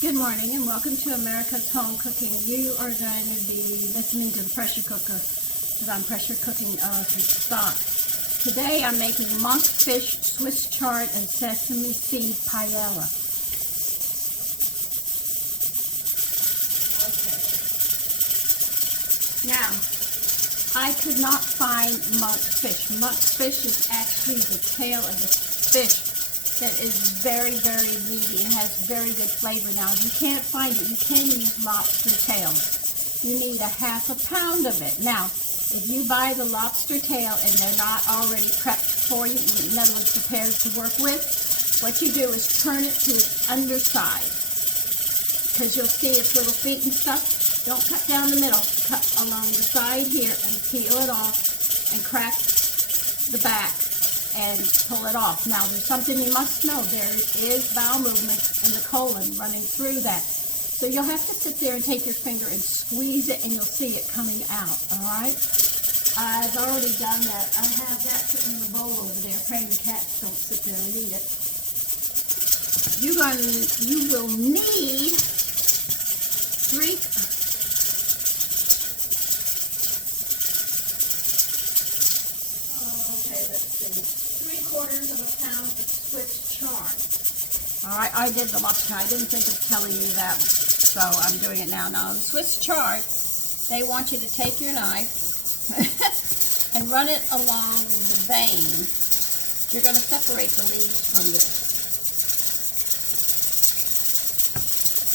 Good morning and welcome to America's Home Cooking. You are going to be listening to the pressure cooker because I'm pressure cooking some stock. Today I'm making monkfish, Swiss chard, and sesame seed paella. Okay. Now, I could not find monkfish. Monkfish is actually the tail of this fish that is very, very meaty and has very good flavor. Now, if you can't find it, you can use lobster tail. You need a half a pound of it. Now, if you buy the lobster tail and they're not already prepped for you, in other words, prepared to work with, what you do is turn it to its underside, because you'll see its little feet and stuff. Don't cut down the middle. Cut along the side here and peel it off and crack the back and pull it off. Now, there's something you must know. There is bowel movements in the colon running through that. So you'll have to sit there and take your finger and squeeze it, and you'll see it coming out, all right? I've already done that. I have that sitting in the bowl over there, praying the cats don't sit there and eat it. You will need three-quarters of a pound of Swiss chard. All right, I did the lobster. I didn't think of telling you that, so I'm doing it now. Now, the Swiss chard, they want you to take your knife and run it along the vein. You're going to separate the leaves from this,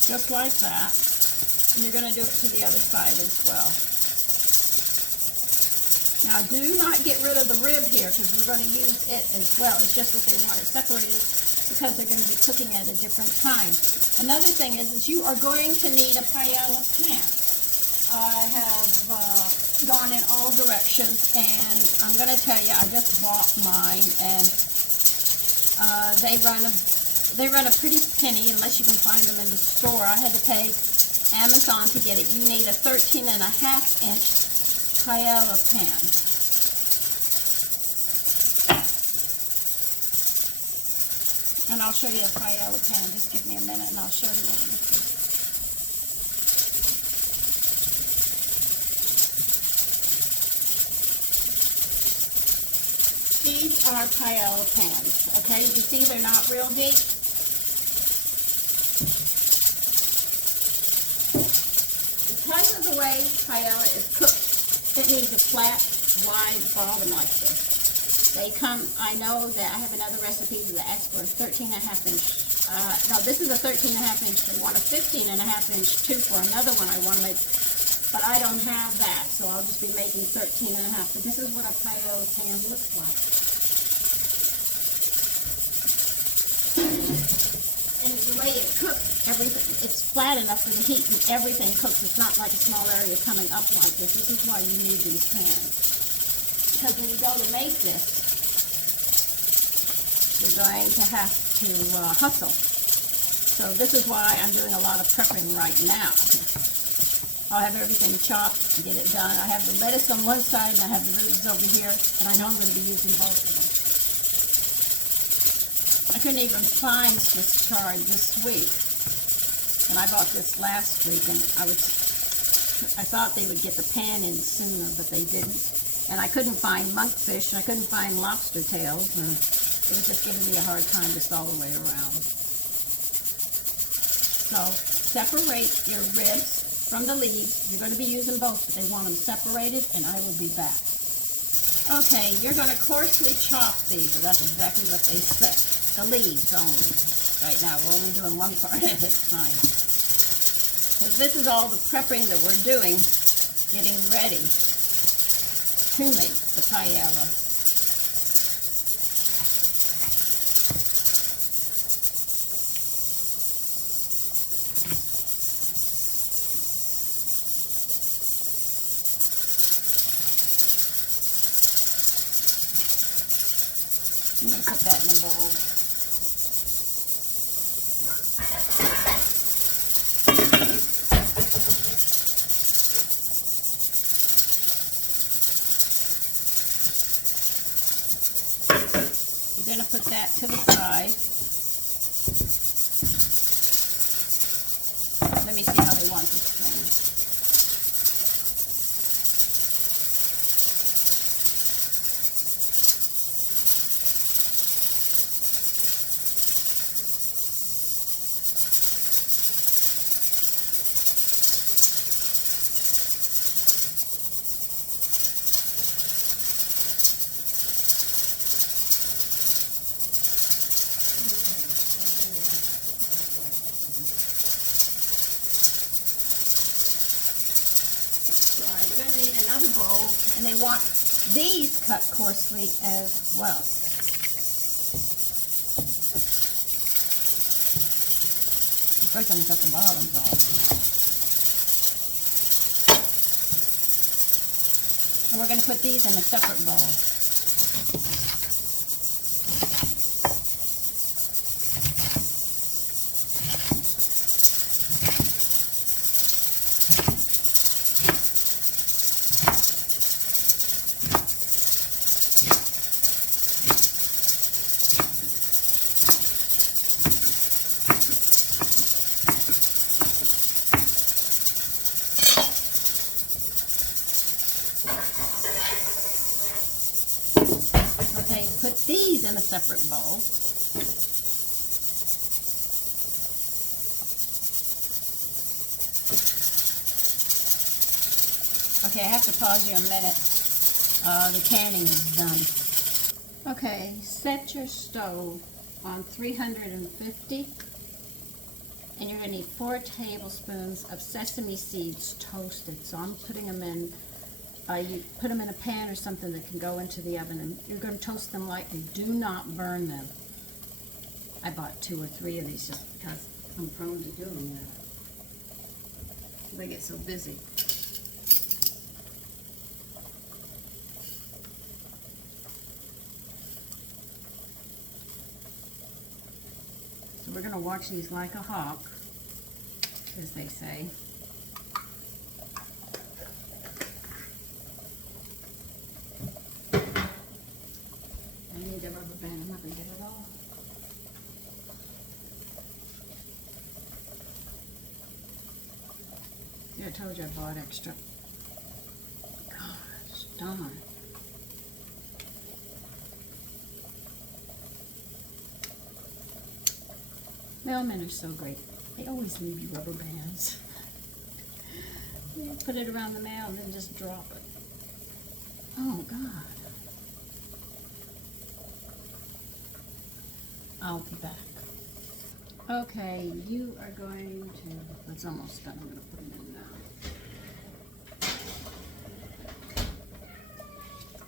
just like that. And you're going to do it to the other side as well. Now, do not get rid of the rib here, because we're going to use it as well. It's just that they want it separated because they're going to be cooking at a different time. Another thing is you are going to need a paella pan. I have gone in all directions, and I'm going to tell you, I just bought mine, and they run a pretty penny unless you can find them in the store. I had to pay Amazon to get it. You need a 13.5-inch paella pan. And I'll show you a paella pan. Just give me a minute and I'll show you what this is. These are paella pans, okay? You see they're not real deep. Because of the way paella is cooked, it needs a flat, wide bottom like this. They come, I know that I have another recipe that asks for a 13.5-inch. No, this is a 13.5-inch. They want a 15.5-inch too for another one I want to make, but I don't have that, so I'll just be making 13.5. But this is what a paella pan looks like. And the way it cooks, everything, it's flat enough for the heat and everything cooks. It's not like a small area coming up like this. This is why you need these pans. Because when you go to make this, you're going to have to hustle. So this is why I'm doing a lot of prepping right now. I'll have everything chopped and get it done. I have the lettuce on one side and I have the ribs over here, and I know I'm going to be using both of them. I couldn't even find Swiss chard this week, and I bought this last week, and I thought they would get the pan in sooner, but they didn't. And I couldn't find monkfish, and I couldn't find lobster tails, and it was just giving me a hard time just all the way around. So separate your ribs from the leaves. You're going to be using both, but they want them separated, and I will be back. Okay, you're going to coarsely chop these. That's exactly what they said. The leaves only. Right now, we're only doing one part at a time. Because this is all the prepping that we're doing, getting ready to make the paella. I'm going to put that in a bowl. We're going to put that to the side. want this thing. Bowl, and they want these cut coarsely as well. First I'm going to cut the bottoms off. And we're going to put these in a separate bowl. Put these in a separate bowl. Okay, I have to pause you a minute. The canning is done. Okay, set your stove on 350, and you're going to need 4 tablespoons of sesame seeds toasted. So I'm putting them in. You put them in a pan or something that can go into the oven, and you're going to toast them lightly. Do not burn them. I bought 2 or 3 of these just because I'm prone to doing that. They get so busy. So we're going to watch these like a hawk, as they say. I'm not going to get it all. Yeah, I told you I bought extra. Gosh, darn. Mailmen are so great. They always leave you rubber bands. You put it around the mail and then just drop it. Oh, God. I'll be back. Okay, you are going to, it's almost done. I'm going to put it in now.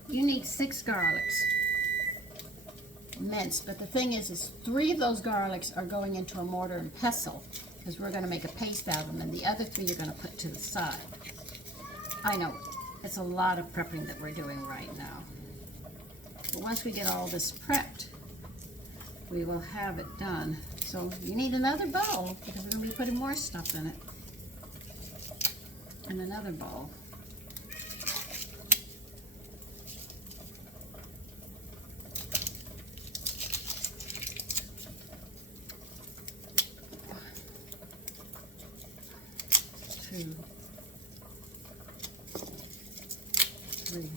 You need 6 garlics, minced, but the thing is 3 of those garlics are going into a mortar and pestle, because we're going to make a paste out of them, and the other 3 you're going to put to the side. I know, it's a lot of prepping that we're doing right now. But once we get all this prepped, we will have it done. So you need another bowl because we're going to be putting more stuff in it. And another bowl. Two. 3.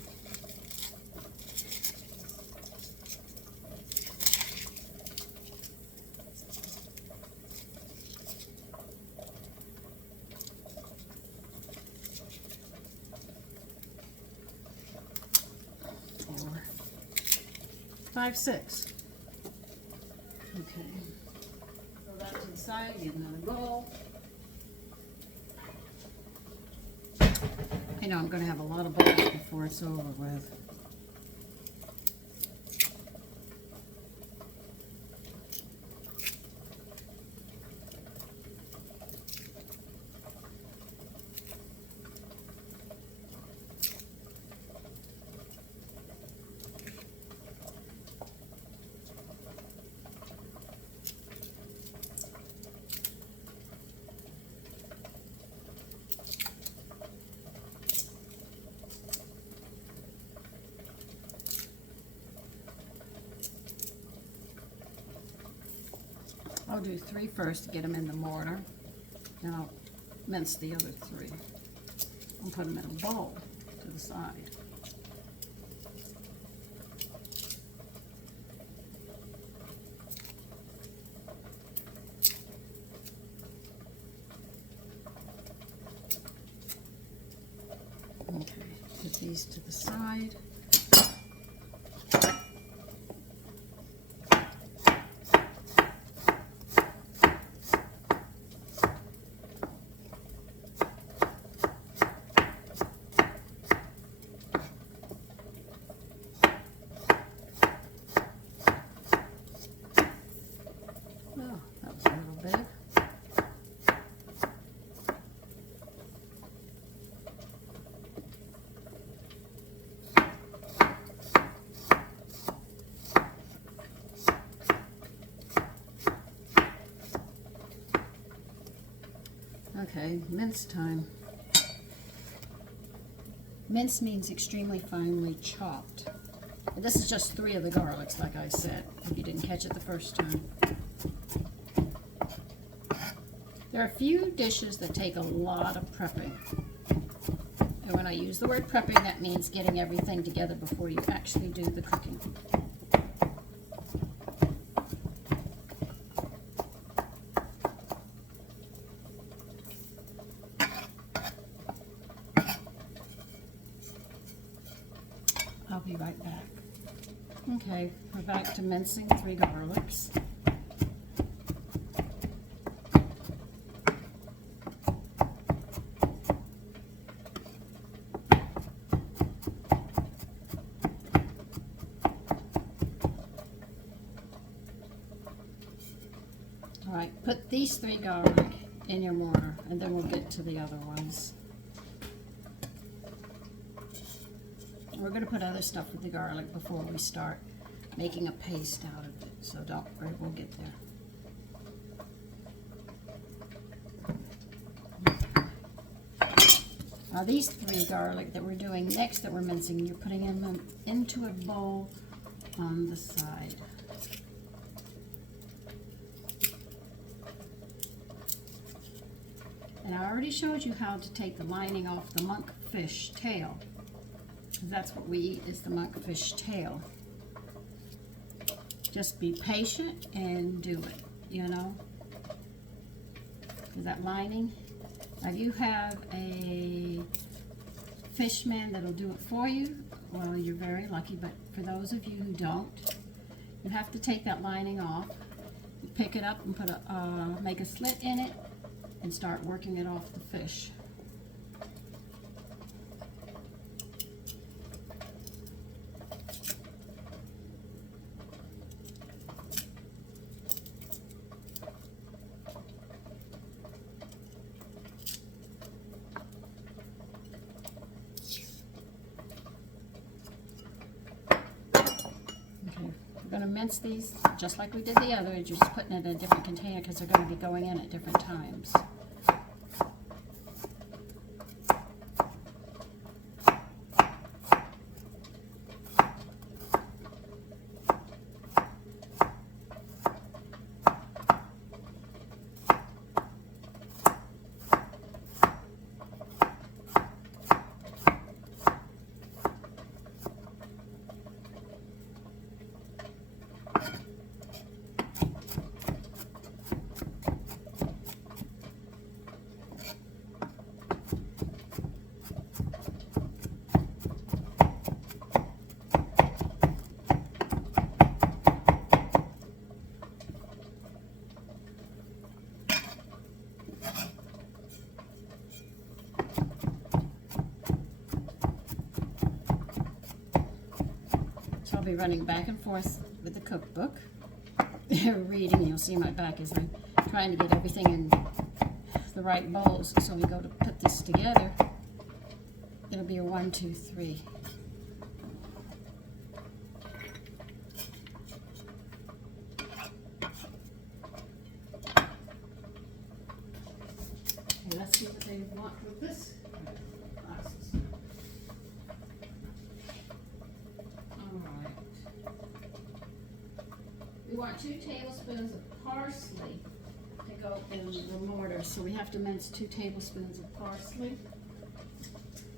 5, 6. Okay. Throw that to the side, get another bowl. I know I'm going to have a lot of bowls before it's over with. I'll do 3 first to get them in the mortar. Then I'll mince the other 3. I'll put them in a bowl to the side. Okay, put these to the side. Oh, that was a little big. Okay, mince time. Mince means extremely finely chopped. And this is just 3 of the garlics, like I said, if you didn't catch it the first time. There are a few dishes that take a lot of prepping. And when I use the word prepping, that means getting everything together before you actually do the cooking. I'll be right back. Okay, we're back to mincing 3 garlics. All right, put these 3 garlic in your mortar, and then we'll get to the other ones. We're going to put other stuff with the garlic before we start making a paste out of it, so don't worry, we'll get there. Now these 3 garlic that we're doing next, that we're mincing, you're putting them into a bowl on the side. And I already showed you how to take the lining off the monkfish tail. That's what we eat, is the monkfish tail. Just be patient and do it, you know. Is that lining? Now, if you have a fishman that'll do it for you, well, you're very lucky. But for those of you who don't, you have to take that lining off. You pick it up and put make a slit in it and start working it off the fish. We're going to mince these just like we did the other. You're just putting it in a different container because they're going to be going in at different times. I'll be running back and forth with the cookbook, reading. You'll see my back as I'm trying to get everything in the right bowls. So we go to put this together. It'll be a 1, 2, 3. Okay, let's see what they want with this. Glasses. We want 2 tablespoons of parsley to go go in the mortar. So we have to mince 2 tablespoons of parsley.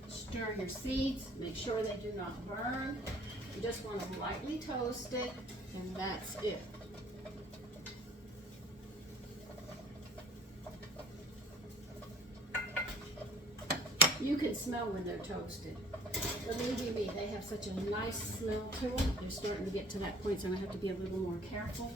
Stir your seeds. Make sure they do not burn. You just want to lightly toast it, and that's it. You can smell when they're toasted. Believe you me, they have such a nice smell to them. They're starting to get to that point, so I'm going to have to be a little more careful.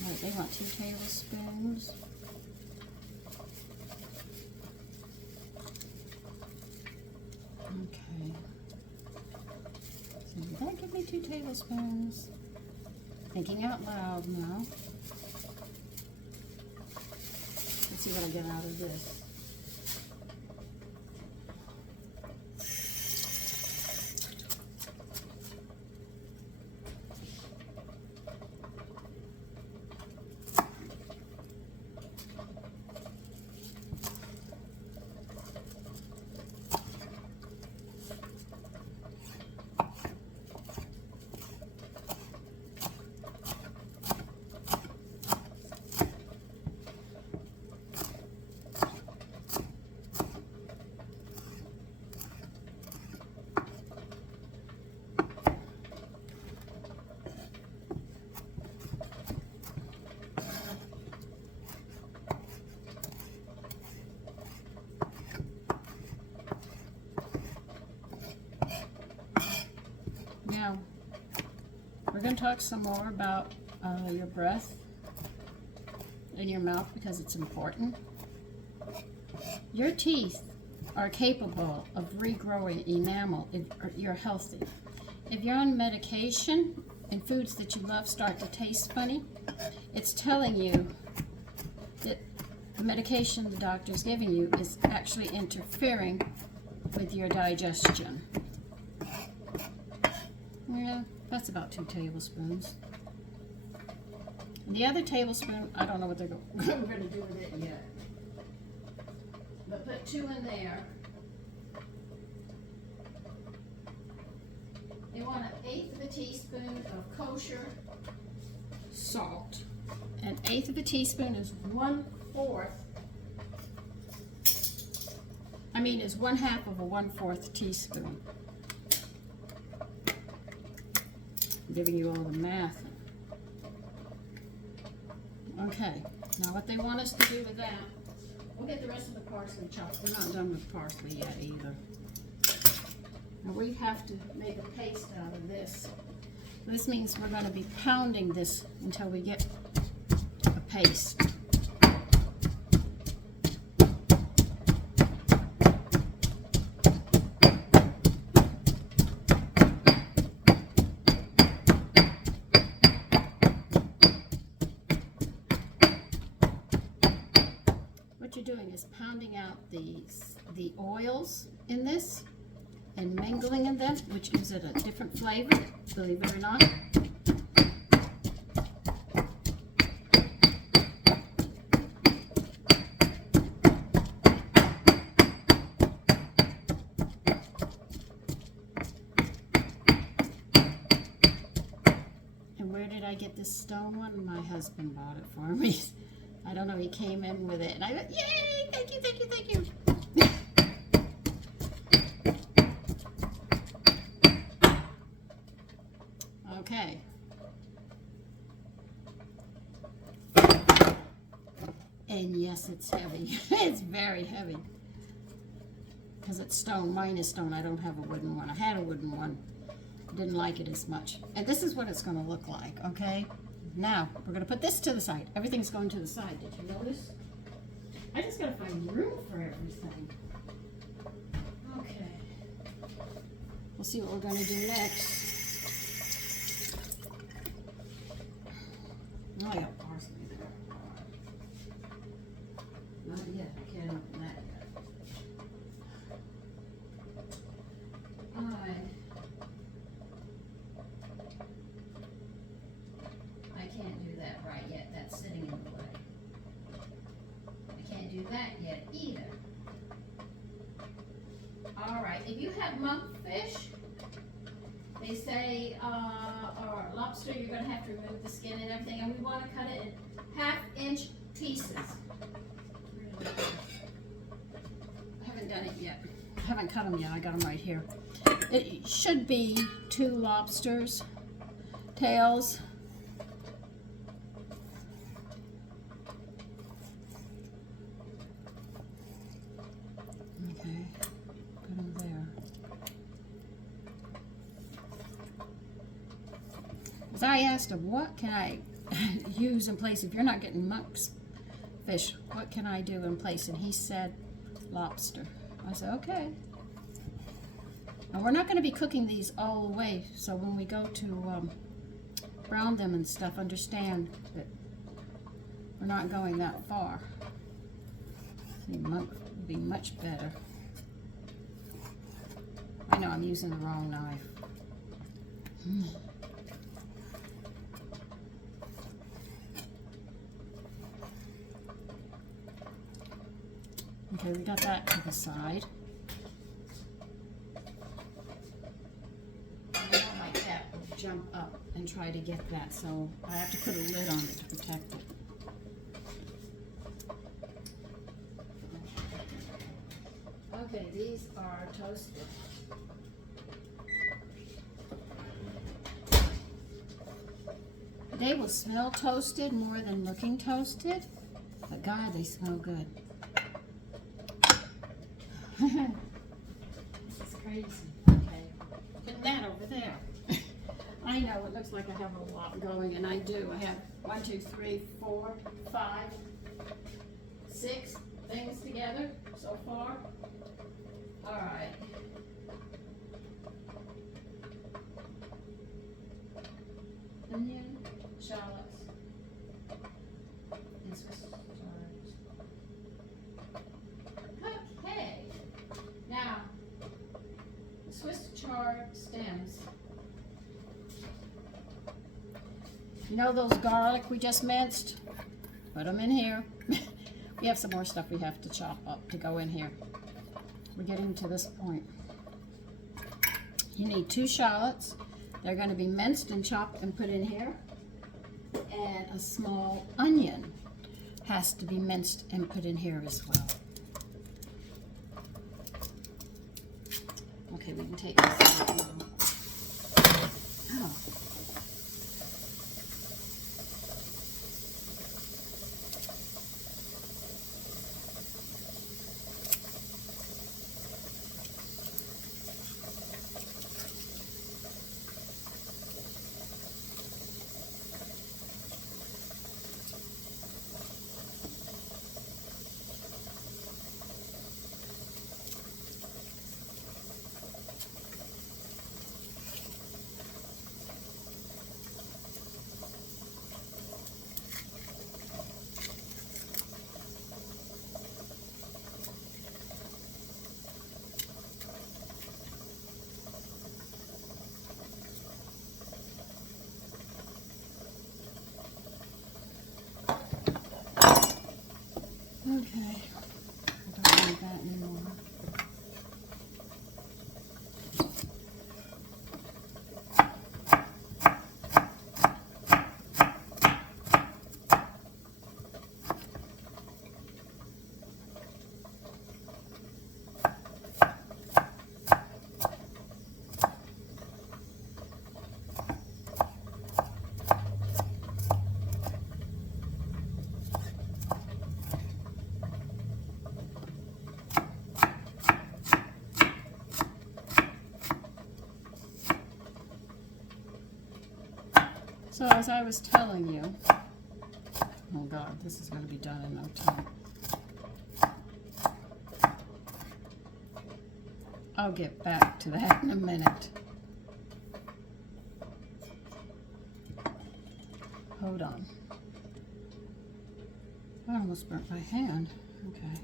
All right, they want 2 tablespoons. Okay. So did that give me 2 tablespoons? Thinking out loud now. Let's see what I get out of this. Now, we're going to talk some more about your breath in your mouth because it's important. Your teeth are capable of regrowing enamel if you're healthy. If you're on medication and foods that you love start to taste funny, it's telling you that the medication the doctor's giving you is actually interfering with your digestion. Yeah, that's about 2 tablespoons. And the other tablespoon, I don't know what they're going to do with it yet. But put 2 in there. You want 1/8 of a teaspoon of kosher salt. An 1/8 of a teaspoon is 1/4. Is 1/2 of a 1/4 teaspoon. I'm giving you all the math. Okay, now what they want us to do with that, we'll get the rest of the parsley chopped. We're not done with parsley yet either. Now we have to make a paste out of this. This means we're going to be pounding this until we get a paste. What you're doing is pounding out the oils in this and mingling in them, which gives it a different flavor, believe it or not. And where did I get this stone one? My husband bought it for me. I don't know, he came in with it, and I went, yay, thank you, thank you, thank you. Okay. And yes, it's heavy. It's very heavy. Because it's stone. Mine is stone. I don't have a wooden one. I had a wooden one. Didn't like it as much. And this is what it's going to look like, okay? Now, we're going to put this to the side. Everything's going to the side. Did you notice? I just got to find room for everything. Okay. We'll see what we're going to do next. Oh, I got parsley there. Not yet. I can't open that yet. I can't do that right yet. That's sitting in the way. I can't do that yet either. have monkfish, they say, or lobster, you're going to have to remove the skin and everything, and we want to cut it in 1/2-inch pieces. I haven't done it yet. I haven't cut them yet. I got them right here. It should be 2 lobsters tails. Okay, put them there. As I asked him, what can I use in place if you're not getting monkfish? What can I do in place? And he said lobster. I said, okay. And we're not going to be cooking these all the way, so when we go to brown them and stuff, understand that we're not going that far. See, monk would be much better. I know I'm using the wrong knife. Okay, we got that to the side. I don't like that will jump up and try to get that, so I have to put a lid on it to protect it. Okay, these are toasted. They will smell toasted more than looking toasted, but God, they smell good. This is crazy. Okay, put that over there. I know it looks like I have a lot going, and I do. I have 1, 2, 3, 4, 5, 6 things together so far. All right. Onion, shallots, and Swiss chard. Okay. Now, the Swiss chard stems. You know those garlic we just minced? Put them in here. We have some more stuff we have to chop up to go in here. We're getting to this point. You need 2 shallots. They're going to be minced and chopped and put in here. And a small onion has to be minced and put in here as well. Okay, we can take this out now. Oh. Okay, I don't need that anymore. So as I was telling you, oh God, this is going to be done in no time. I'll get back to that in a minute. Hold on. I almost burnt my hand. Okay.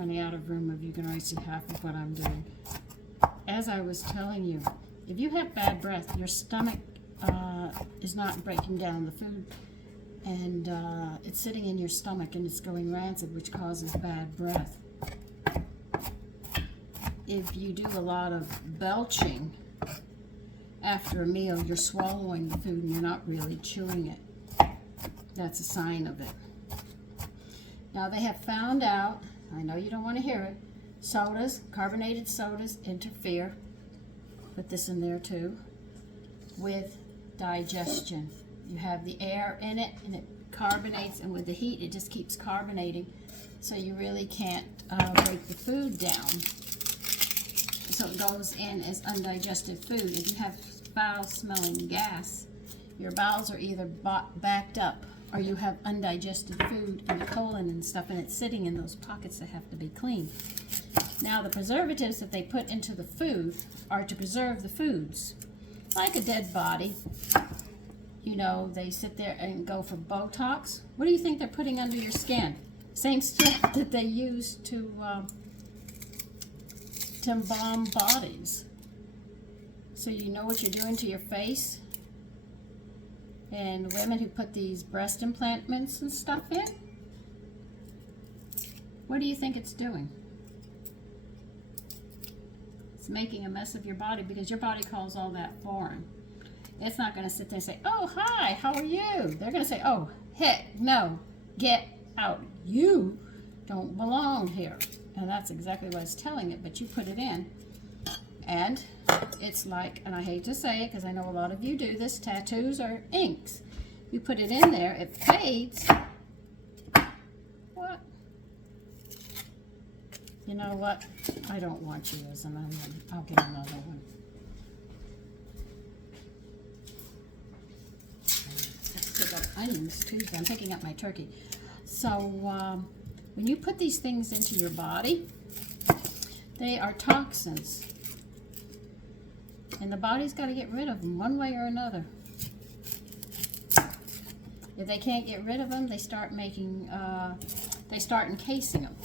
running out of room if you can only see half of what I'm doing. As I was telling you, if you have bad breath, your stomach is not breaking down the food, and it's sitting in your stomach and it's going rancid, which causes bad breath. If you do a lot of belching after a meal, you're swallowing the food and you're not really chewing it. That's a sign of it. Now they have found out, I know you don't want to hear it, sodas, carbonated sodas interfere, put this in there too, with digestion. You have the air in it and it carbonates, and with the heat it just keeps carbonating, so you really can't break the food down. So it goes in as undigested food. If you have foul smelling gas, your bowels are either backed up or you have undigested food in the colon and stuff, and it's sitting in those pockets that have to be cleaned. Now the preservatives that they put into the food are to preserve the foods. Like a dead body, you know, they sit there and go for Botox. What do you think they're putting under your skin? Same stuff that they use to embalm bodies. So you know what you're doing to your face? And women who put these breast implantments and stuff in, what do you think it's doing? It's making a mess of your body, because your body calls all that foreign. It's not going to sit there and say, oh, hi, how are you? They're going to say, oh, heck no, get out. You don't belong here. And that's exactly what it's telling it, but you put it in. And it's like, and I hate to say it because I know a lot of you do this, tattoos or inks. You put it in there, it fades. What? You know what? I don't want you as an onion. I'll get another one. Let's pick up onions Tuesday. I'm picking up my turkey. So when you put these things into your body, they are toxins. And the body's got to get rid of them one way or another. If they can't get rid of them, they start making, they start encasing them.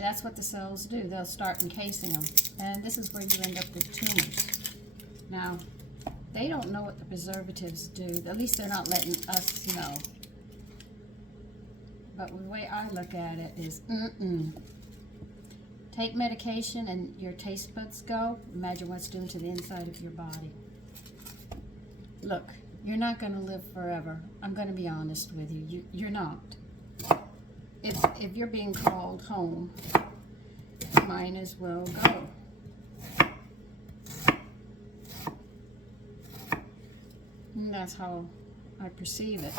That's what the cells do. They'll start encasing them. And this is where you end up with tumors. Now, they don't know what the preservatives do. At least they're not letting us know. But the way I look at it is, take medication and your taste buds go. Imagine what it's doing to the inside of your body. Look, you're not going to live forever. I'm going to be honest with you. You're not. If you're being called home, you might as well go. And that's how I perceive it.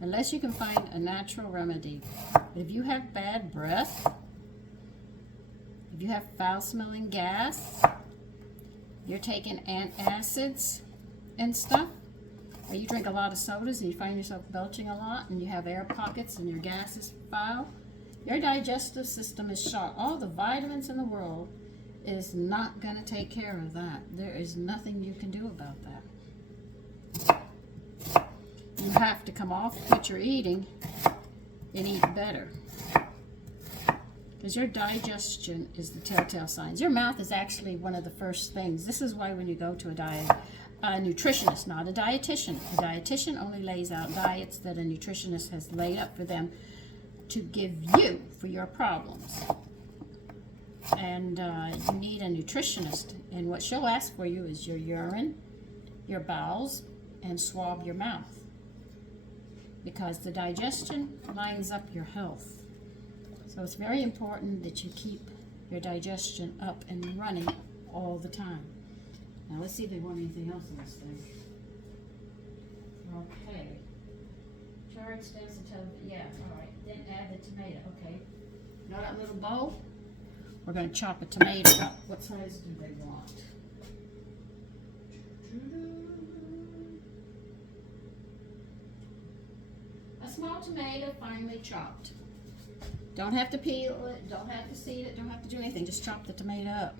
Unless you can find a natural remedy. If you have bad breath, if you have foul-smelling gas, you're taking antacids and stuff, or you drink a lot of sodas and you find yourself belching a lot and you have air pockets and your gas is foul, your digestive system is shot. All the vitamins in the world is not going to take care of that. There is nothing you can do about that. You have to come off what you're eating and eat better. Because your digestion is the telltale signs. Your mouth is actually one of the first things. This is why when you go to a nutritionist, not a dietitian. A dietitian only lays out diets that a nutritionist has laid up for them to give you for your problems. And you need a nutritionist. And what she'll ask for you is your urine, your bowels, and swab your mouth. Because the digestion lines up your health. So it's very important that you keep your digestion up and running all the time. Now let's see if they want anything else in this thing. Okay. Charred stems and television. Yeah, all right. Then add the tomato. Okay. Now that little bowl, we're going to chop a tomato up. What size do they want? A small tomato, finely chopped. Don't have to peel it, don't have to seed it, don't have to do anything. Just chop the tomato up.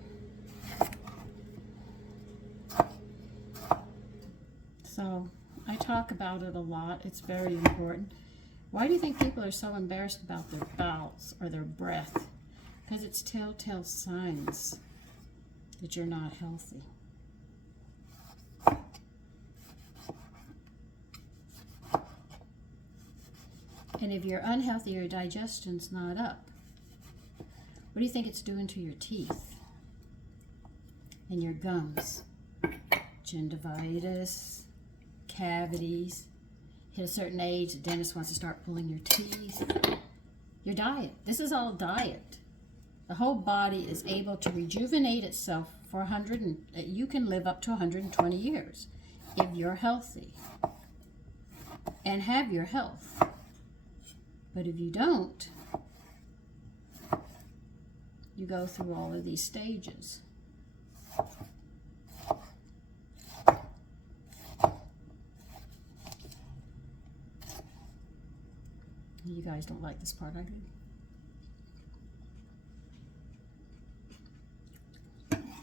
So I talk about it a lot. It's very important. Why do you think people are so embarrassed about their bowels or their breath? Because it's telltale signs that you're not healthy. And if you're unhealthy, your digestion's not up. What do you think it's doing to your teeth and your gums? Gingivitis, cavities. Hit a certain age, the dentist wants to start pulling your teeth. Your diet. This is all diet. The whole body is able to rejuvenate itself for you can live up to 120 years if you're healthy and have your health. But if you don't, you go through all of these stages. You guys don't like this part, I do.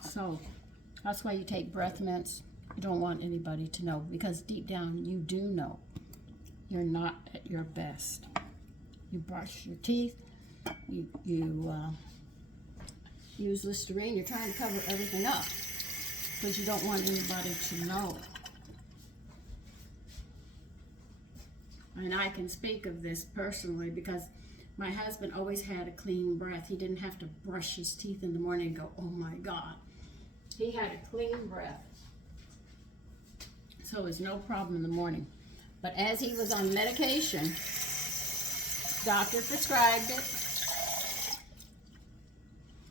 So that's why you take breath mints. You don't want anybody to know, because deep down you do know you're not at your best. You brush your teeth, you use Listerine, you're trying to cover everything up because you don't want anybody to know. And I can speak of this personally because my husband always had a clean breath. He didn't have to brush his teeth in the morning and go, oh my God. He had a clean breath. So it was no problem in the morning. But as he was on medication, doctor prescribed it,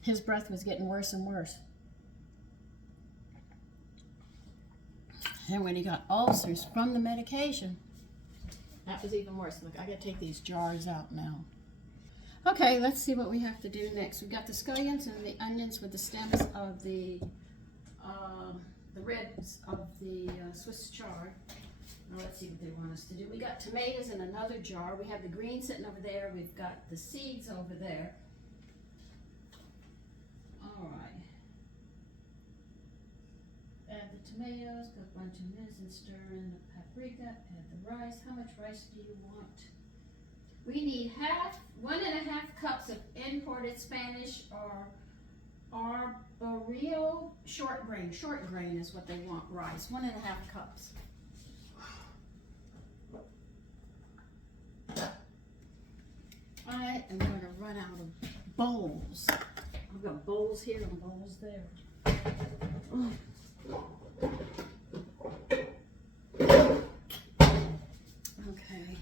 his breath was getting worse and worse. And when he got ulcers from the medication, that was even worse. Look, I gotta take these jars out now. Okay, let's see what we have to do next. We got the scallions and the onions with the stems of the ribs of the Swiss chard. Now let's see what they want us to do. We got tomatoes in another jar. We have the greens sitting over there. We've got the seeds over there. All right. Add the tomatoes, cook 1 to 2 minutes, and stir in the paprika. Add the rice. How much rice do you want? We need 1.5 cups of imported Spanish or arboreal short grain. Short grain is what they want, rice. 1.5 cups. I am going to run out of bowls. I've got bowls here and bowls there. Okay.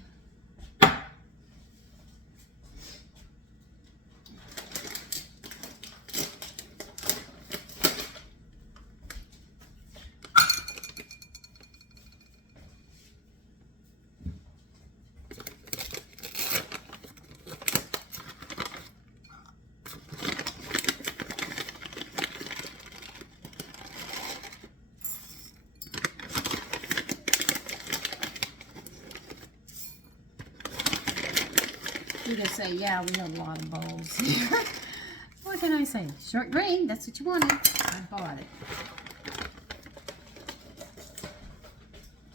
You just say, yeah, we have a lot of bowls here. What can I say? Short grain, that's what you wanted. I bought it.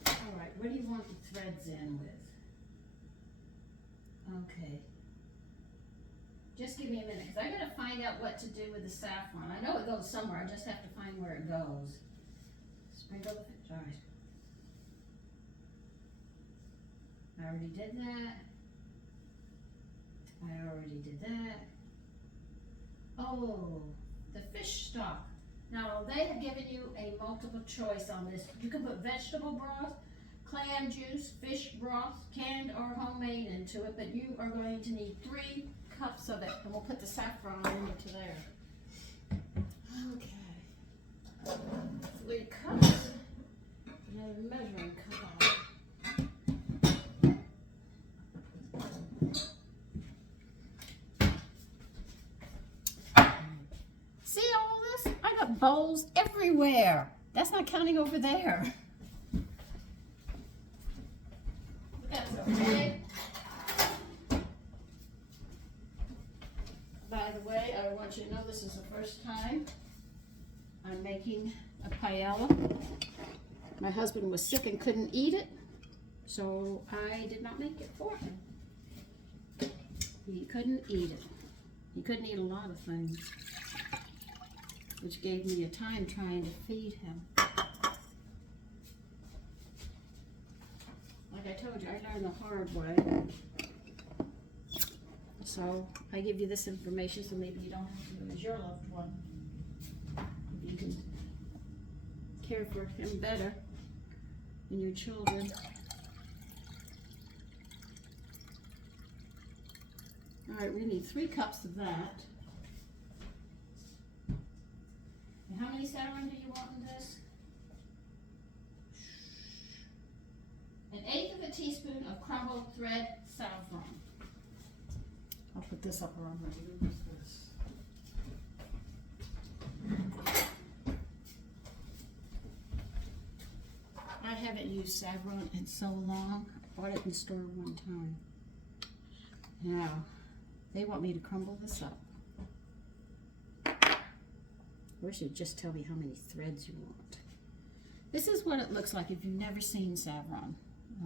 All right, what do you want the threads in with? Okay. Just give me a minute, because I got to find out what to do with the saffron. I know it goes somewhere, I just have to find where it goes. Sprinkle the, sorry. I already did that. I already did that. Oh, the fish stock. Now, they have given you a multiple choice on this. You can put vegetable broth, clam juice, fish broth, canned or homemade into it, but you are going to need 3 cups of it, and we'll put the saffron into there. Okay. 3 cups. Another measuring cup on it. Bowls everywhere. That's not counting over there. That's okay. By the way, I want you to know this is the first time I'm making a paella. My husband was sick and couldn't eat it, so I did not make it for him. He couldn't eat it. He couldn't eat a lot of things, which gave me a time trying to feed him. Like I told you, I learned the hard way. So I give you this information so maybe you don't have to lose your loved one. You can care for him better and your children. All right, we need 3 cups of that. And how many saffron do you want in this? 1/8 of a teaspoon of crumbled thread saffron. I'll put this up around my lose this. I haven't used saffron in so long. I bought it in the store one time. Now, they want me to crumble this up. Or should just tell me how many threads you want. This is what it looks like if you've never seen saffron.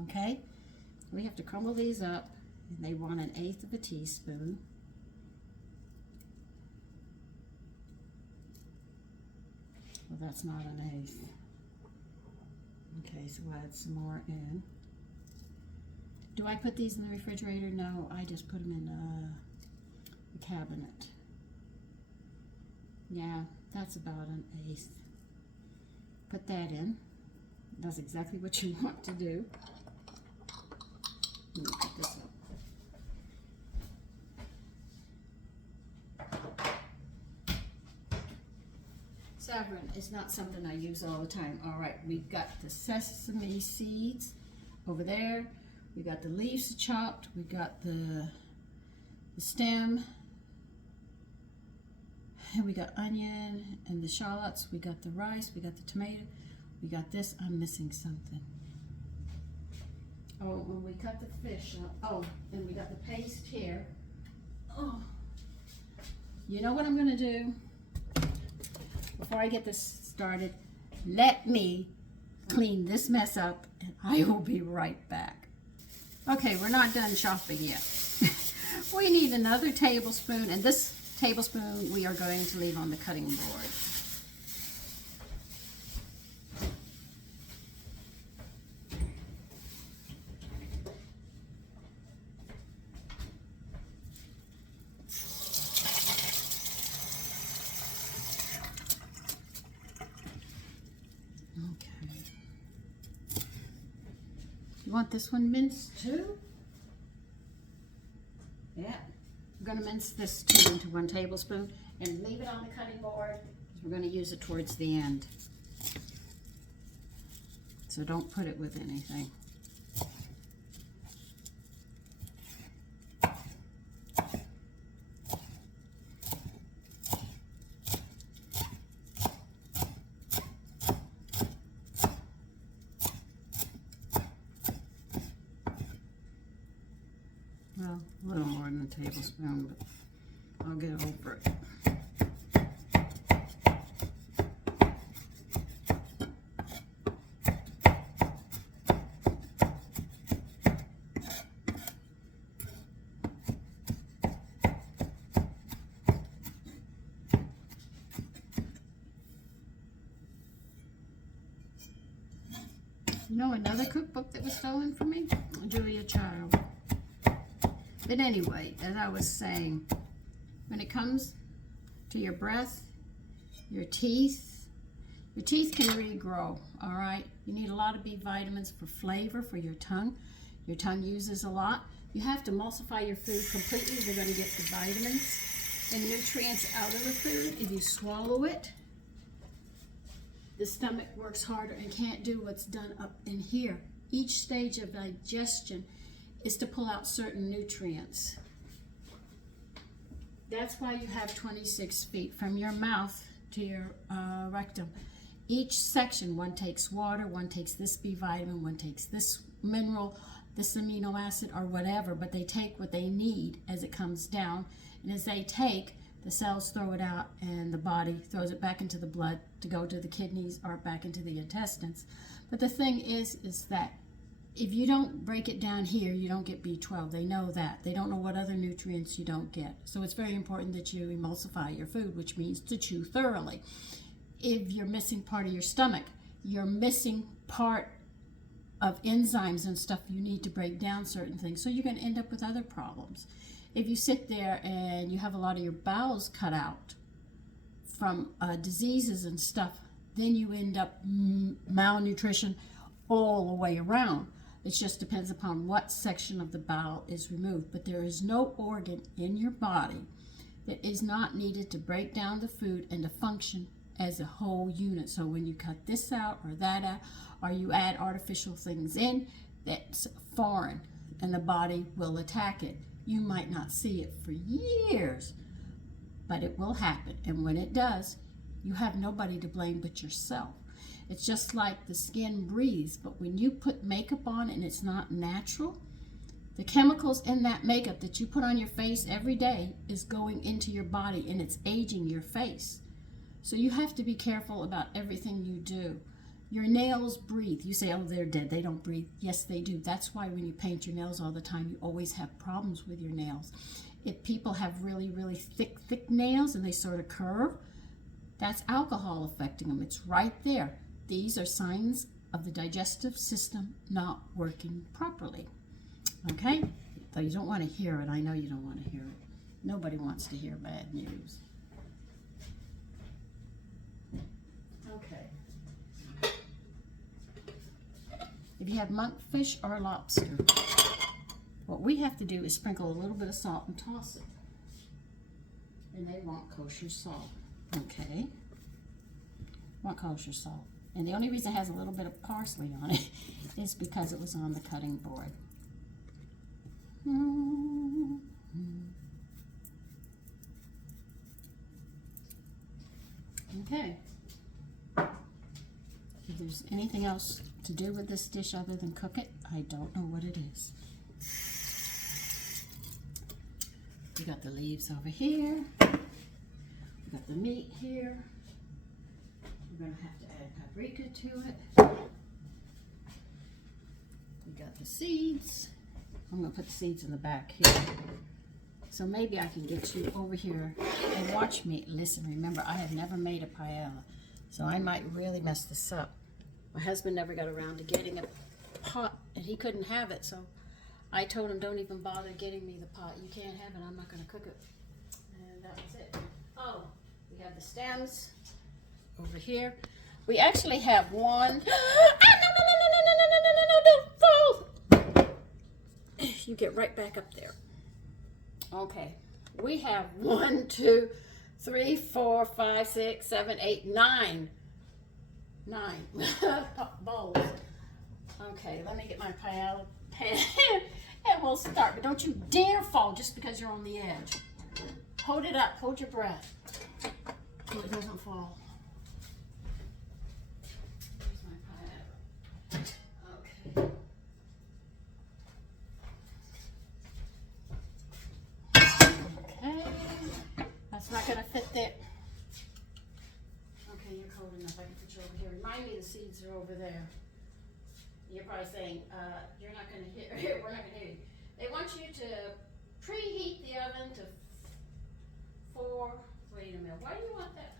Okay? We have to crumble these up, and they want 1/8 of a teaspoon. Well, that's not 1/8. Okay, so we'll add some more in. Do I put these in the refrigerator? No, I just put them in the cabinet. Yeah, that's about 1/8. Put that in. That's exactly what you want to do. Let me put this up. Saffron is not something I use all the time. All right, we've got the sesame seeds over there. We got the leaves chopped. We got the stem. And we got onion and the shallots. We got the rice. We got the tomato. We got this. I'm missing something. Oh, when we cut the fish up. Oh, and we got the paste here. Oh, you know what I'm gonna do? Before I get this started, let me clean this mess up and I will be right back. Okay, we're not done shopping yet. We need another tablespoon, and this tablespoon we are going to leave on the cutting board. You want this one minced too? Yeah. We're going to mince this too into 1 tablespoon and leave it on the cutting board because we're going to use it towards the end. So don't put it with anything. Well, a little more than a tablespoon, but I'll get over it. You know another cookbook that was stolen from me? Julia Child. But anyway, as I was saying, when it comes to your breath, your teeth can regrow, all right? You need a lot of B vitamins for flavor for your tongue. Your tongue uses a lot. You have to emulsify your food completely if you're going to get the vitamins and nutrients out of the food. If you swallow it, the stomach works harder and can't do what's done up in here. Each stage of digestion is to pull out certain nutrients. That's why you have 26 feet from your mouth to your rectum. Each section, one takes water, one takes this B vitamin, one takes this mineral, this amino acid, or whatever, but they take what they need as it comes down. And as they take, the cells throw it out and the body throws it back into the blood to go to the kidneys or back into the intestines. But the thing is that if you don't break it down here, you don't get B12. They know that. They don't know what other nutrients you don't get. So it's very important that you emulsify your food, which means to chew thoroughly. If you're missing part of your stomach, you're missing part of enzymes and stuff you need to break down certain things. So you're going to end up with other problems. If you sit there and you have a lot of your bowels cut out from diseases and stuff, then you end up malnutrition all the way around. It just depends upon what section of the bowel is removed. But there is no organ in your body that is not needed to break down the food and to function as a whole unit. So when you cut this out or that out, or you add artificial things in, that's foreign, and the body will attack it. You might not see it for years, but it will happen. And when it does, you have nobody to blame but yourself. It's just like the skin breathes, but when you put makeup on and it's not natural, the chemicals in that makeup that you put on your face every day is going into your body and it's aging your face. So you have to be careful about everything you do. Your nails breathe. You say, oh, they're dead. They don't breathe. Yes, they do. That's why when you paint your nails all the time, you always have problems with your nails. If people have really, really thick nails and they sort of curve, that's alcohol affecting them. It's right there. These are signs of the digestive system not working properly. Okay? Though you don't want to hear it. I know you don't want to hear it. Nobody wants to hear bad news. Okay. If you have monkfish or lobster, what we have to do is sprinkle a little bit of salt and toss it. And they want kosher salt. Okay? Want kosher salt. And the only reason it has a little bit of parsley on it is because it was on the cutting board. Okay. If there's anything else to do with this dish other than cook it, I don't know what it is. We got the leaves over here. We got the meat here. We're going to have to add paprika to it. We got the seeds. I'm going to put the seeds in the back here. So maybe I can get you over here and watch me. Listen, remember, I have never made a paella, so I might really mess this up. My husband never got around to getting a pot, and he couldn't have it, so I told him, don't even bother getting me the pot. You can't have it. I'm not going to cook it. And that was it. Oh, we have the stems over here. We actually have one. Don't fall. You get right back up there. Okay, we have 1, 2, 3, 4, 5, 6, 7, 8, 9 bowls. Okay, let me get my paella pan and we'll start. But don't you dare fall just because you're on the edge. Hold it up, hold your breath so it doesn't fall. Here's my paella. Okay. That's not going to fit there. Okay, you're cold enough. I can put you over here. Remind me the seeds are over there. You're probably saying, you're not going to hear, we're not going to hear you. They want you to preheat the oven to 4, wait a minute, why do you want that?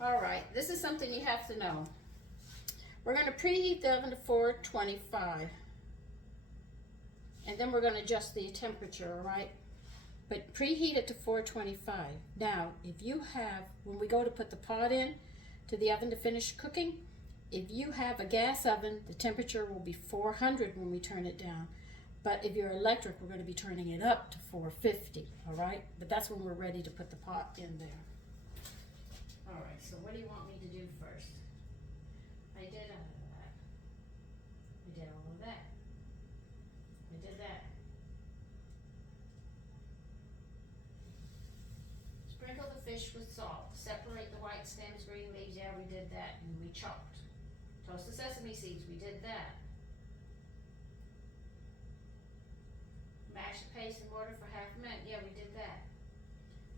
All right, this is something you have to know. We're going to preheat the oven to 425. And then we're going to adjust the temperature, all right? But preheat it to 425. Now, if you have, when we go to put the pot in to the oven to finish cooking, if you have a gas oven, the temperature will be 400 when we turn it down. But if you're electric, we're going to be turning it up to 450, all right? But that's when we're ready to put the pot in there. All right, so what do you want me to do first? I did all of that. I did all of that. I did that. Sprinkle the fish with salt. Separate the white stems, green leaves. Yeah, we did that. And we chopped. Toast the sesame seeds. We did that. Mash the paste in water for half a minute. Yeah, we did that.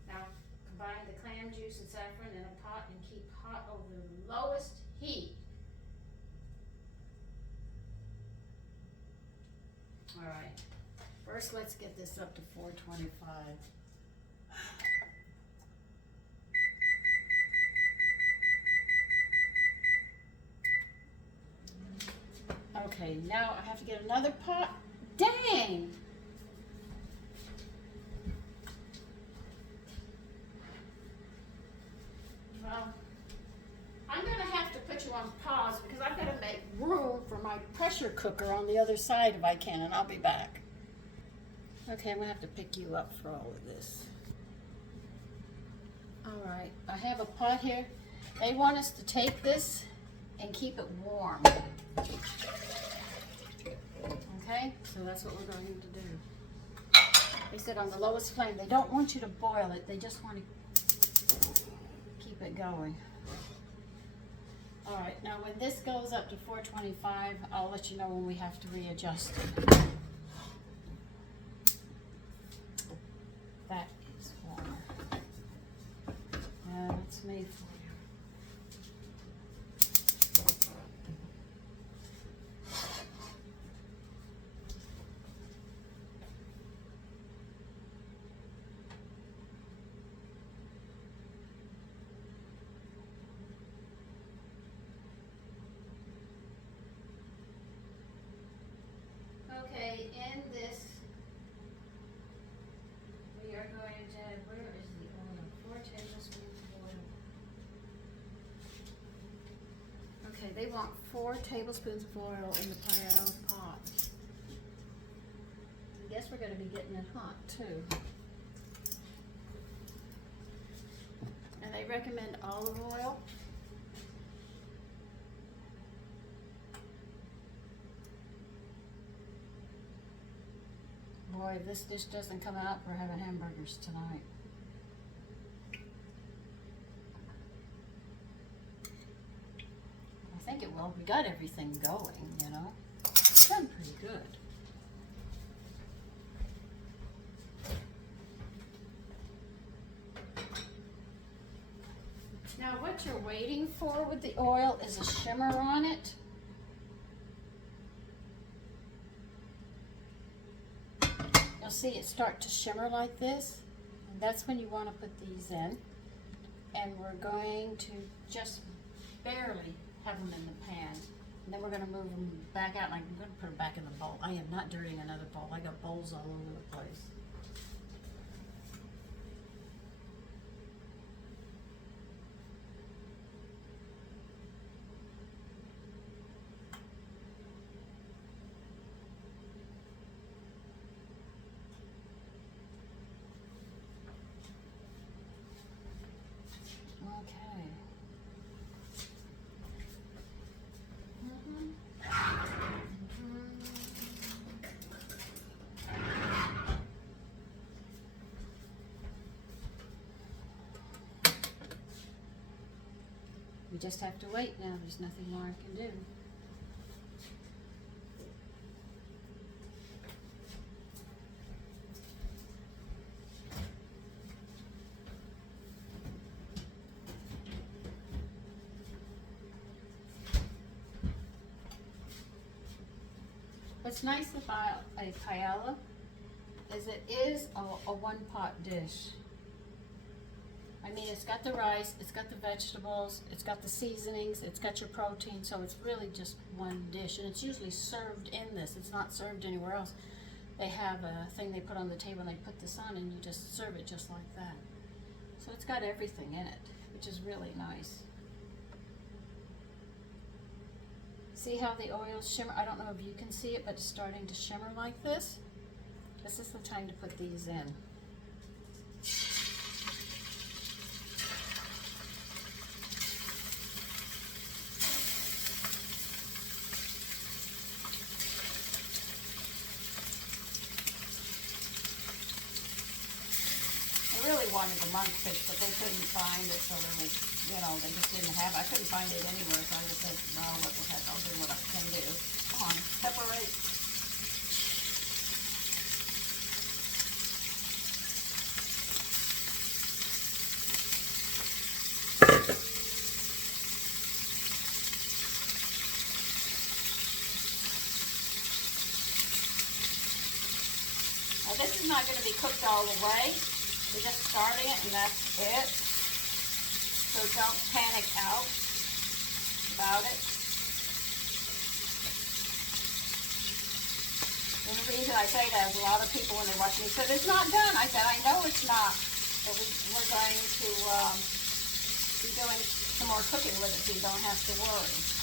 Now, combine the clam juice and saffron in a pot and keep hot over the lowest heat. All right. First, let's get this up to 425. Okay, now I have to get another pot. Dang! Well, I'm going to have to put you on pause because I've got to make room for my pressure cooker on the other side if I can, and I'll be back. Okay, I'm going to have to pick you up for all of this. All right, I have a pot here. They want us to take this and keep it warm. Okay, so that's what we're going to do. They said on the lowest flame. They don't want you to boil it. They just want to keep it going. All right, now when this goes up to 425, I'll let you know when we have to readjust it. That is warmer. Now it's made for you. Okay, in this, we are going to, where is the oil? 4 tablespoons of oil. Okay, they want 4 tablespoons of oil in the Paella pot. I guess we're going to be getting it hot too. And they recommend olive oil. Boy, if this dish doesn't come out, we're having hamburgers tonight. I think it will. We got everything going, you know. It's done pretty good. Now what you're waiting for with the oil is a shimmer on it. You'll see it start to shimmer like this, and that's when you want to put these in. And we're going to just barely have them in the pan. And then we're going to move them back out, and I'm going to put them back in the bowl. I am not dirtying another bowl. I got bowls all over the place. Okay. We just have to wait now. There's nothing more I can do. What's nice about a paella is it is a one-pot dish. I mean, it's got the rice, it's got the vegetables, it's got the seasonings, it's got your protein, so it's really just one dish. And it's usually served in this. It's not served anywhere else. They have a thing they put on the table and they put this on and you just serve it just like that. So it's got everything in it, which is really nice. See how the oils shimmer? I don't know if you can see it, but it's starting to shimmer like this. This is the time to put these in. I really wanted the monkfish, but they couldn't find it, so then they just didn't have it. I couldn't find it anywhere, so I just said, well, what the heck, I'll do what I can do. Come on, separate. is not going to be cooked all the way. We're just starting it, and that's it. So don't panic out about it. And the reason I say that is a lot of people, when they watch me, said it's not done. I said, I know it's not. But we're going to be doing some more cooking with it, so you don't have to worry.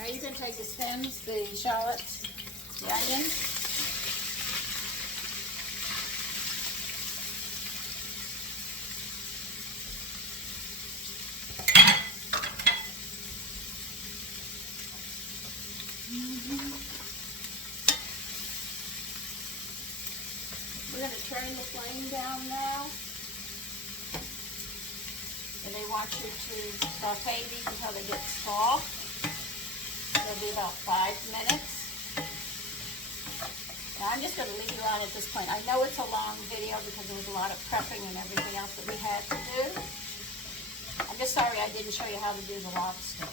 Now you can take the stems, the shallots, the onions. We're going to turn the flame down now. And they want you to saute these until they get soft. It'll be about 5 minutes. Now I'm just going to leave you on at this point. I know it's a long video because there was a lot of prepping and everything else that we had to do. I'm just sorry I didn't show you how to do the lobster.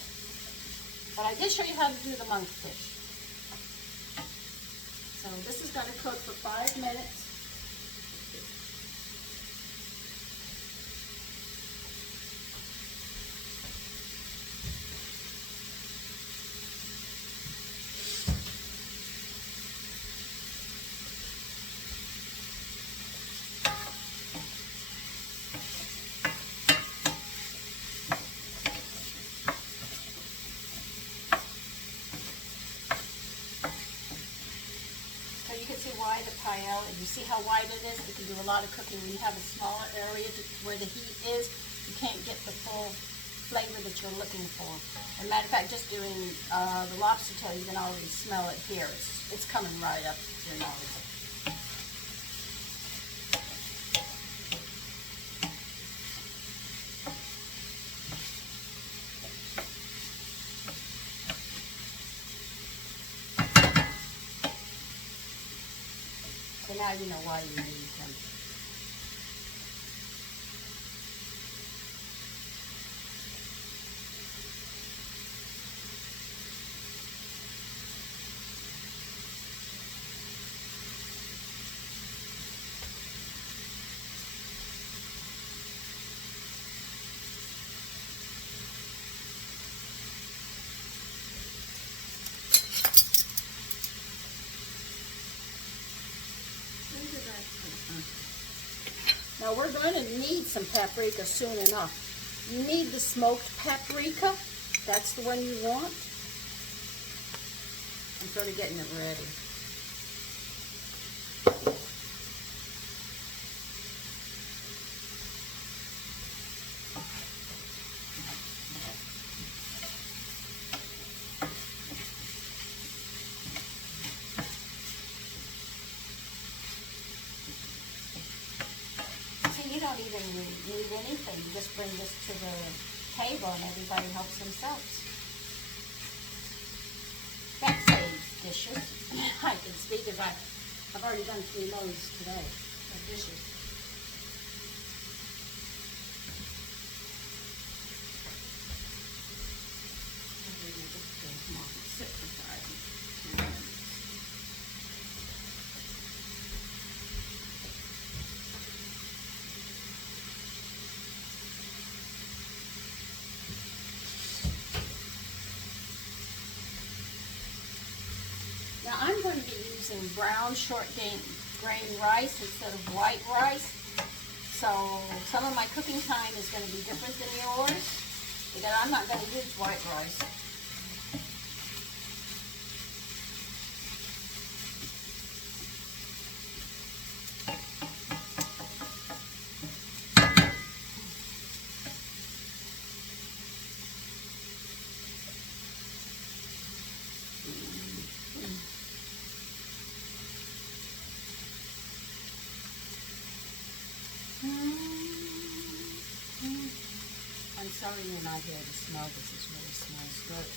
But I did show you how to do the monkfish. So this is going to cook for 5 minutes. You can see why the paella, you see how wide it is? It can do a lot of cooking. When you have a smaller area where the heat is, you can't get the full flavor that you're looking for. As a matter of fact, just doing the lobster tail, you can already smell it here. It's coming right up your nose. So now you know why you need them. Now we're going to need some paprika soon enough. You need the smoked paprika. That's the one you want. I'm sort of getting it ready. You don't even need anything. You just bring this to the table and everybody helps themselves. Backstage dishes. I can speak as I've already done 3 loads today of dishes. Come on, sit for 5 minutes. Now I'm going to be using brown short grain rice instead of white rice. So some of my cooking time is going to be different than yours because I'm not going to use white rice. I'm sorry you're not here to smell this. It really smells good.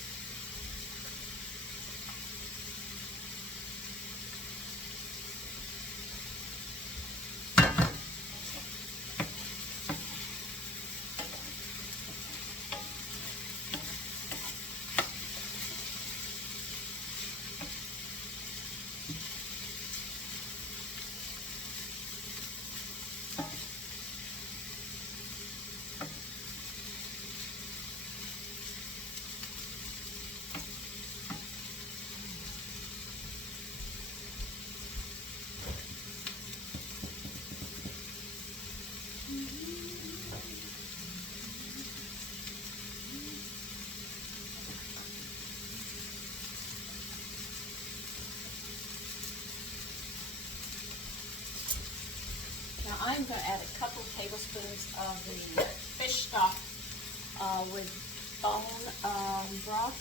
Now I'm going to add a couple tablespoons of the fish stock with bone broth,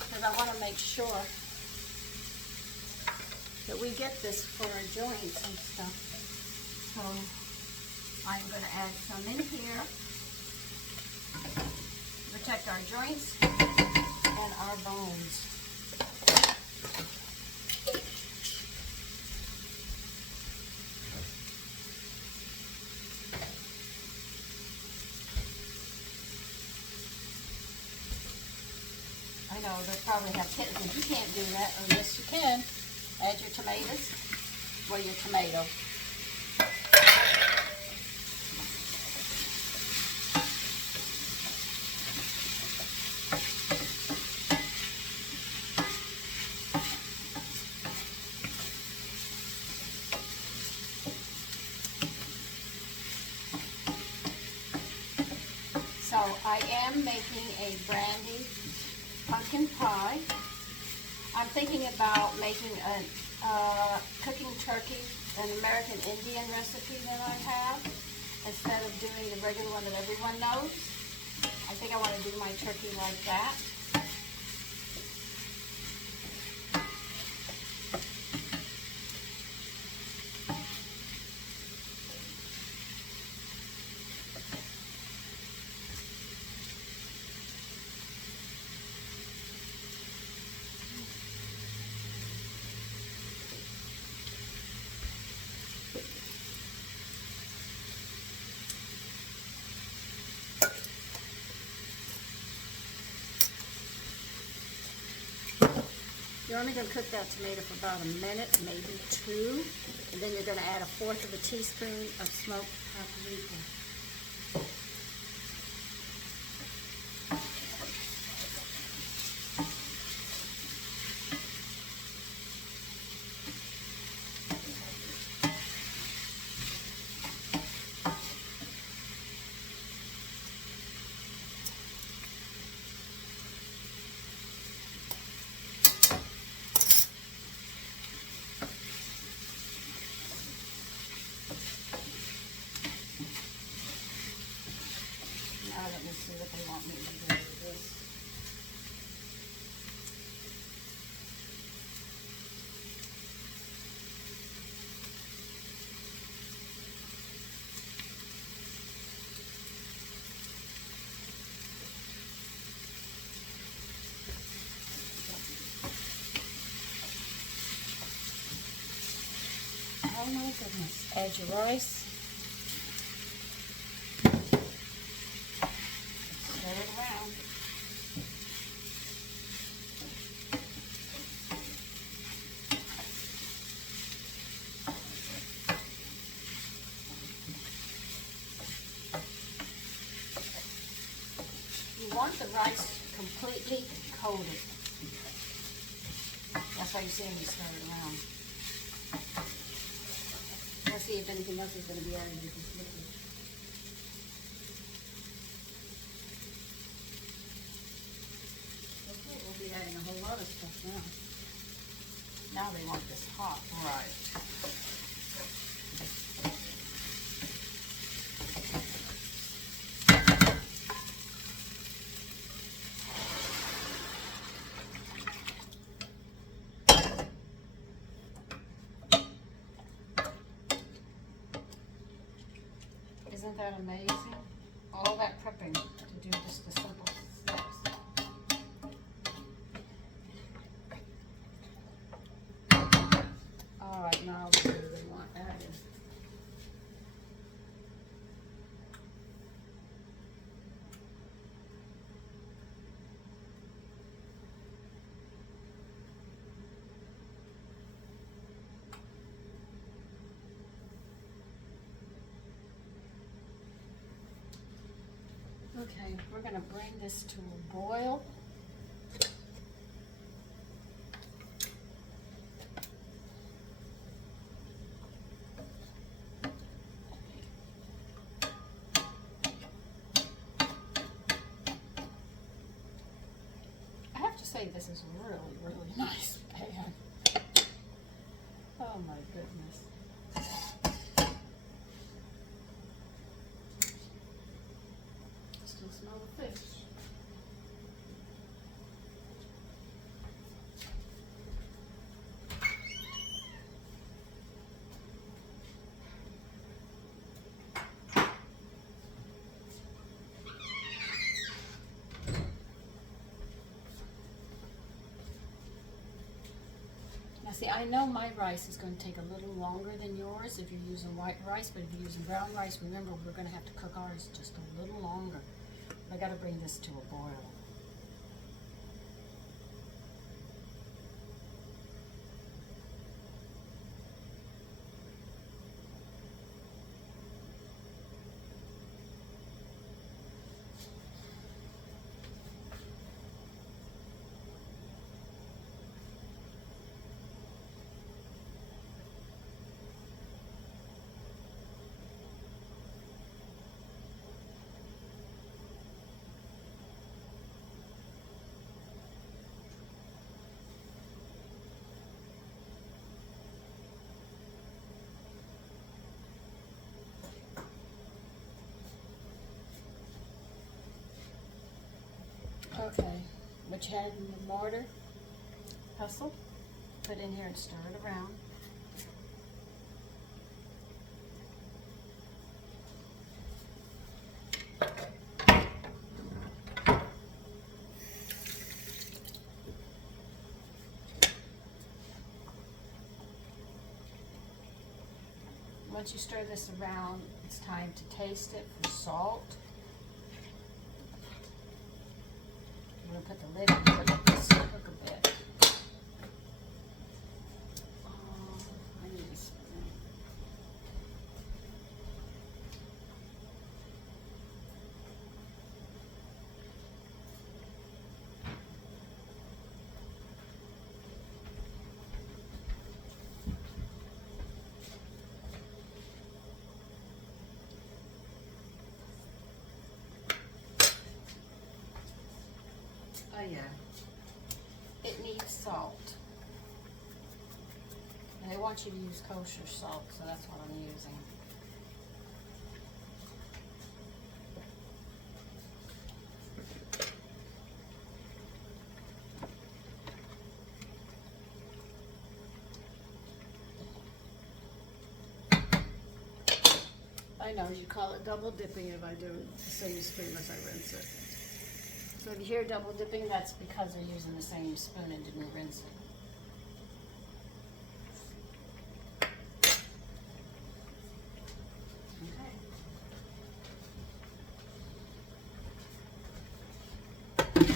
because I want to make sure that we get this for our joints and stuff. So I'm going to add some in here to protect our joints and our bones. I know they probably have kids and you can't do that, or yes you can. Add your tomatoes, well your tomato. So I am making a brandy pumpkin pie. I'm thinking about making a cooking turkey, an American Indian recipe that I have, instead of doing the regular one that everyone knows. I think I want to do my turkey like that. You're only going to cook that tomato for about a minute, maybe two, and then you're going to add 1/4 of a teaspoon of smoked paprika. Now let me see what they want me to do with this. Oh my goodness. Add your rice. Stir it around. You want the rice completely coated. That's why you're seeing me stir it around. Let's see if anything else is going to be added to this liquid. Okay, we'll be adding a whole lot of stuff now. Now they want this hot. Right. Isn't that amazing? all that prepping to do just the simple steps. All right, now what do we want added? Okay, we're going to bring this to a boil. I have to say, this is really, really nice pan. Oh my goodness. Still smell the fish. Now see, I know my rice is going to take a little longer than yours if you're using white rice, but if you're using brown rice, remember we're going to have to cook ours just a little longer. I got to bring this to a boil. Okay, what you had in the mortar, pestle, put in here and stir it around. Once you stir this around, it's time to taste it for salt. I'm going to put the lid on and let this cook a bit. I need a spoon. Oh yeah, it needs salt. And they want you to use kosher salt, so that's what I'm using. I know, you call it double dipping if I do the same spoon as I rinse it. So if you hear double dipping, that's because they're using the same spoon and didn't rinse it. Okay.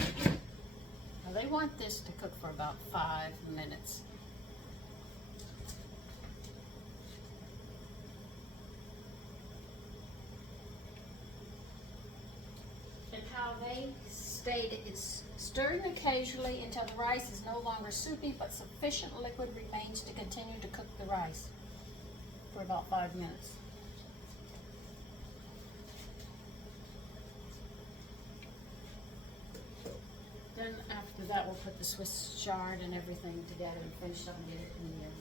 Now they want this to cook for about 5 minutes. And how they state it is stirring occasionally until the rice is no longer soupy, but sufficient liquid remains to continue to cook the rice for about 5 minutes. Then after that, we'll put the Swiss chard and everything together and finish up and get it in the oven.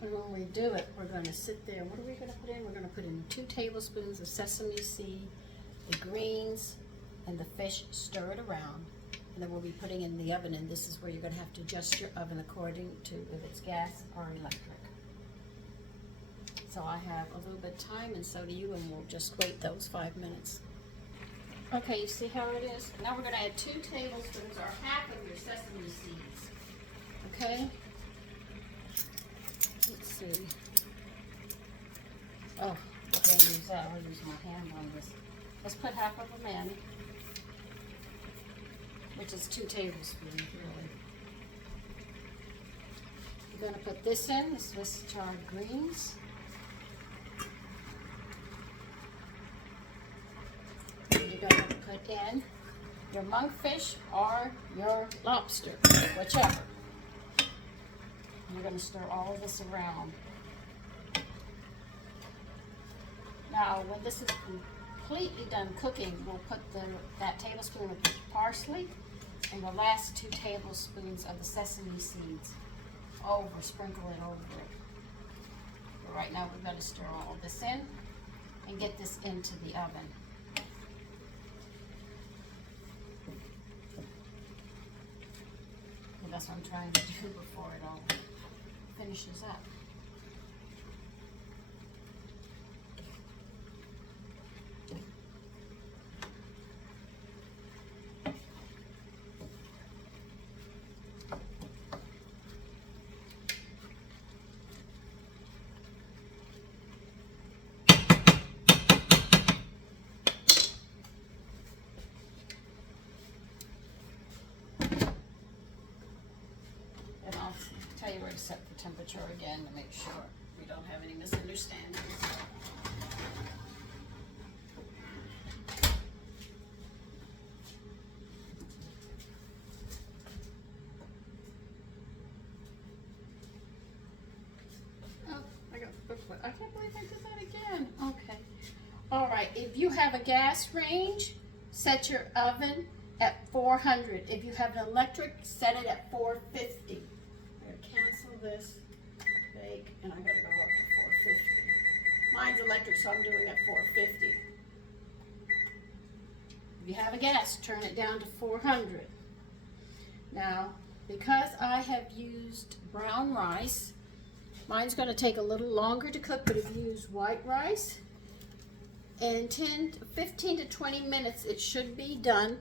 And when we do it, we're going to sit there. What are we going to put in? We're going to put in 2 tablespoons of sesame seed, the greens, and the fish. Stir it around. And then we'll be putting it in the oven. And this is where you're going to have to adjust your oven according to if it's gas or electric. So I have a little bit of time, and so do you, and we'll just wait those 5 minutes. Okay, you see how it is? Now we're going to add 2 tablespoons or half of your sesame seeds. Okay? Let's see. Oh, I can't use that. I'll use my hand on this. Let's put half of them in, which is 2 tablespoons, really. You're going to put this in, the Swiss chard greens. And you're going to put in your monkfish or your lobster, whichever. You're going to stir all of this around. Now, when this is completely done cooking, we'll put that tablespoon of parsley and the last 2 tablespoons of the sesame seeds sprinkle it over it. But right now, we're going to stir all of this in and get this into the oven. And that's what I'm trying to do before it all finishes up. And I'll tell you where to set the temperature again to make sure we don't have any misunderstandings. Oh, I got the booklet. I can't believe I did that again. Okay. All right. If you have a gas range, set your oven at 400. If you have an electric, set it at 450. I'm going to cancel this bake, and I'm going to go up to 450. Mine's electric, so I'm doing it at 450. If you have a gas, turn it down to 400. Now, because I have used brown rice, mine's going to take a little longer to cook, but if you use white rice, in 15 to 20 minutes, it should be done.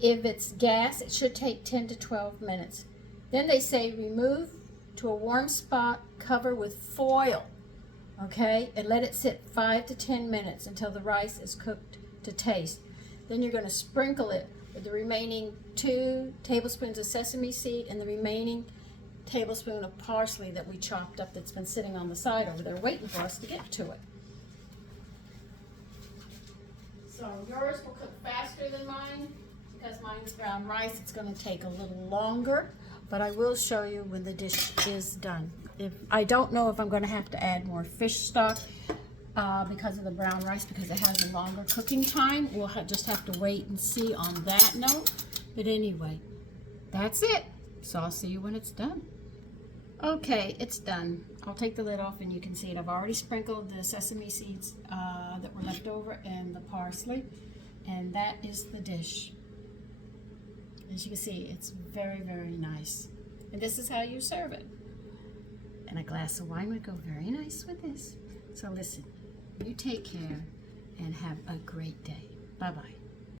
If it's gas, it should take 10 to 12 minutes. Then they say remove to a warm spot, cover with foil, okay? And let it sit 5 to 10 minutes until the rice is cooked to taste. Then you're going to sprinkle it with the remaining 2 tablespoons of sesame seed and the remaining tablespoon of parsley that we chopped up that's been sitting on the side over there waiting for us to get to it. So yours will cook faster than mine. Because mine's brown rice, it's going to take a little longer, but I will show you when the dish is done. I don't know if I'm going to have to add more fish stock because of the brown rice, because it has a longer cooking time. We'll just have to wait and see on that note. But anyway, that's it. So I'll see you when it's done. Okay, it's done. I'll take the lid off and you can see it. I've already sprinkled the sesame seeds that were left over and the parsley, and that is the dish. As you can see, it's very, very nice. And this is how you serve it. And a glass of wine would go very nice with this. So listen, you take care and have a great day. Bye-bye.